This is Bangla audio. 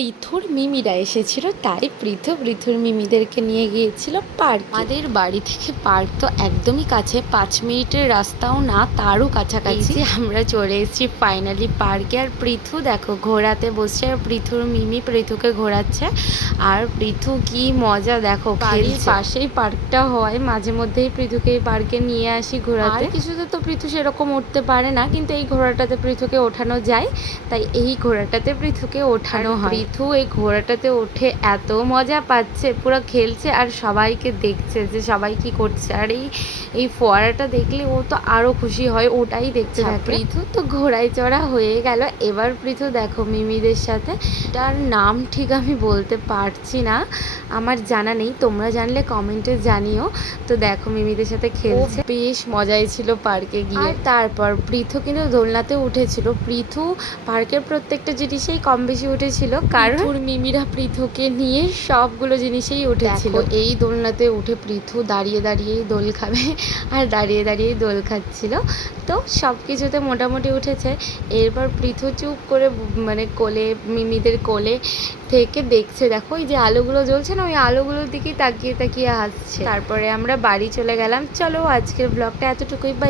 পৃথুর মিমিরা এসেছিল, তাই পৃথুর মিমিদেরকে নিয়ে গিয়েছিল পার্ক। আমাদের বাড়ি থেকে পার্ক তো একদমই কাছে, 5 মিনিটের রাস্তাও না, তারও কাছাকাছি। আমরা চলে এসেছি ফাইনালি পার্কে। আর পৃথু দেখো ঘোরাতে বসছে, আর পৃথুর মিমি পৃথুকে ঘোরাচ্ছে। আর পৃথু কি মজা দেখো, বাড়ির পাশেই পার্কটা হয়, মাঝে মধ্যেই পৃথুকে এই পার্কে নিয়ে আসি ঘোরাতে। কিছুতে তো পৃথু সেরকম উঠতে পারে না, কিন্তু এই ঘোড়াটাতে পৃথুকে ওঠানো যায়, তাই এই ঘোড়াটাতে পৃথুকে ওঠানো হয়। পৃথু এই ঘোড়াটাতে উঠে এত মজা পাচ্ছে, পুরো খেলছে আর সবাইকে দেখছে যে সবাই কি করছে। আর এই ফোয়ারাটা দেখলে ও তো আরো খুশি হয়, ওটাই দেখতে থাকে। পৃথু তো ঘোড়ায় চড়া হয়ে গেল। এবার পৃথু দেখো মিমিদের সাথে, তার নাম ঠিক আমি বলতে পারছি না, আমার জানা নেই, তোমরা জানলে কমেন্টে জানিও। তো দেখো মিমিদের সাথে খেলছে, বেশ মজাই ছিল পার্কে গিয়ে। আর তারপর পৃথু কিন্তু দোলনাতে উঠেছিল। পৃথু পার্কের প্রত্যেকটা জিনিসেই কম বেশি উঠেছিল, কারণ মিমিরা পৃথুকে নিয়ে সবগুলো জিনিসেই উঠেছিল। এই দোলনাতে উঠে পৃথু দাঁড়িয়ে দাঁড়িয়েই দোল খাবে, আর দাঁড়িয়ে দাঁড়িয়েই দোল খাচ্ছিল। তো সব কিছুতে মোটামুটি উঠেছে। এরপর পৃথু চুপ করে মানে কোলে, মিমিদের কোলে থেকে দেখছে, দেখো ওই যে আলোগুলো জ্বলছে না, ওই আলোগুলোর দিকেই তাকিয়ে তাকিয়ে হাসছে। তারপরে আমরা বাড়ি চলে গেলাম। চলো আজকের ব্লগটা এতটুকুই, বাই।